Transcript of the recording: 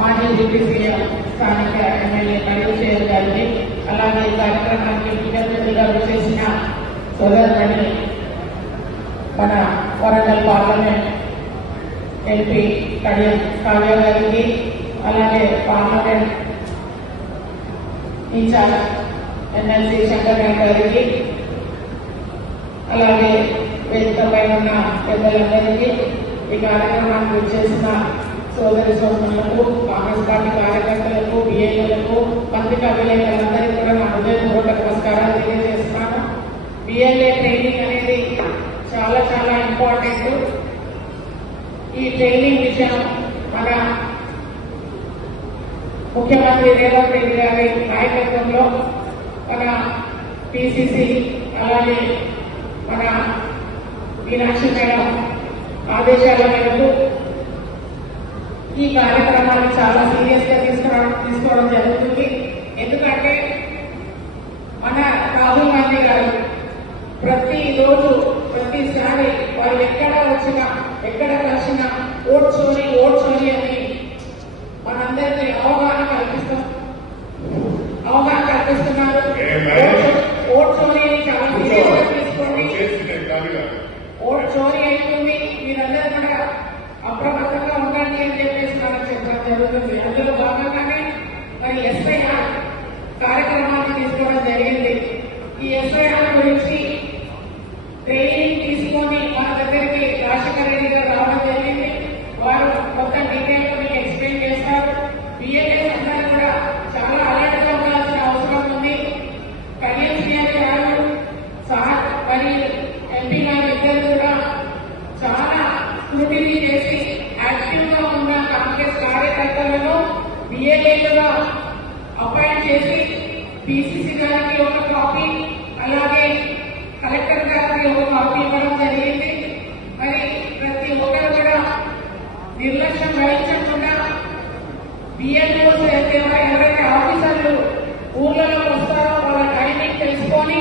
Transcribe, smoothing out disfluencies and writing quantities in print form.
మాజీ డిప్యూటీ స్థానిక ఎమ్మెల్యే కడియశేఖర్ గారికి, అలాగే కార్యక్రమానికి ముఖ్య అతిథిగా చేసిన సోదరుమణి మన వరంగల్ పార్లమెంట్ ఎంపీ కడియం కావ్య గారికి, అలాగే పార్లమెంట్ ఇన్ఛార్జ్ ఎమ్మెల్సీ శంకర్ గారికి, అలాగే వేదికపై ఉన్న పెద్దలందరికీ, ఈ కార్యక్రమానికి వచ్చేసిన సోదరి సోదరులకు, కాంగ్రెస్ పార్టీ కార్యకర్తలకు, బిఎల్ఏలకు, పత్రికా విలేకరులందరికీ కూడా నా హృదయపూర్వక నమస్కారాలు తెలియజేస్తున్నాను. బిఎల్ఏ ట్రైనింగ్ అనేది చాలా చాలా ఇంపార్టెంట్. ఈ ట్రైనింగ్ విషయం మన ముఖ్యమంత్రి రేవంత్ రెడ్డి గారి నాయకత్వంలో మన పిసిసి, అలాగే మన మీనాక్షి మేడం ఆదేశాల మేరకు ఈ కార్యక్రమాన్ని చాలా సీరియస్ గా తీసుకోవడం జరుగుతుంది. ఎందుకంటే మన రాహుల్ గాంధీ గారు ప్రతిరోజు ప్రతిసారి వారు ఎక్కడ వచ్చినా ఎక్కడ కలిసినా ఓట్చోని అని మనందరికీ అవగాహన కల్పిస్తున్నారు. ఓట్చోని చాలా సీరియస్ గా తీసుకోండి. ఓట్ చోరీ అవుతుంది, మీరందరూ కూడా అప్రమత్తంగా ఉండండి అని చెప్పేసి మనకు చెప్పడం జరుగుతుంది. అందులో భాగంగానే మరి ఎస్ఐఆర్ కార్యక్రమాన్ని తీసుకోవడం జరిగింది. ఈ ఎస్ఐఆర్ గురించి ట్రైనింగ్ తీసుకొని మన దగ్గరికి రాజశేఖర రెడ్డి గారు రావడం జరిగింది. వారు మొత్తం డీటెయిల్ గా మీకు ఎక్స్ప్లెయిన్ చేస్తారు. బిఎల్ఏస్ అందరూ కూడా చాలా అలర్ట్ గా ఉండాల్సిన అవసరం ఉంది. కళ్యాణ్ గారు సార్ మరి ఎంపీ గారు ఇద్దరు కూడా చాలా స్క్రూటినీ చేసి యాక్టివ్ గా ఉన్న కాంగ్రెస్ కార్యకర్తలను బిఎల్ఏలుగా అపాయింట్ చేసి పిసిసి గారికి ఒక కాపీ, అలాగే కలెక్టర్ గారికి ఒక కాపీ ఇవ్వడం జరిగింది. మరి ప్రతి ఒక్కరు కూడా నిర్లక్ష్యం వహించకుండా బిఎల్ఓస్ ఎవరైతే ఆఫీసర్లు ఊర్లలో వస్తారో వాళ్ళ టైమింగ్ తెలుసుకొని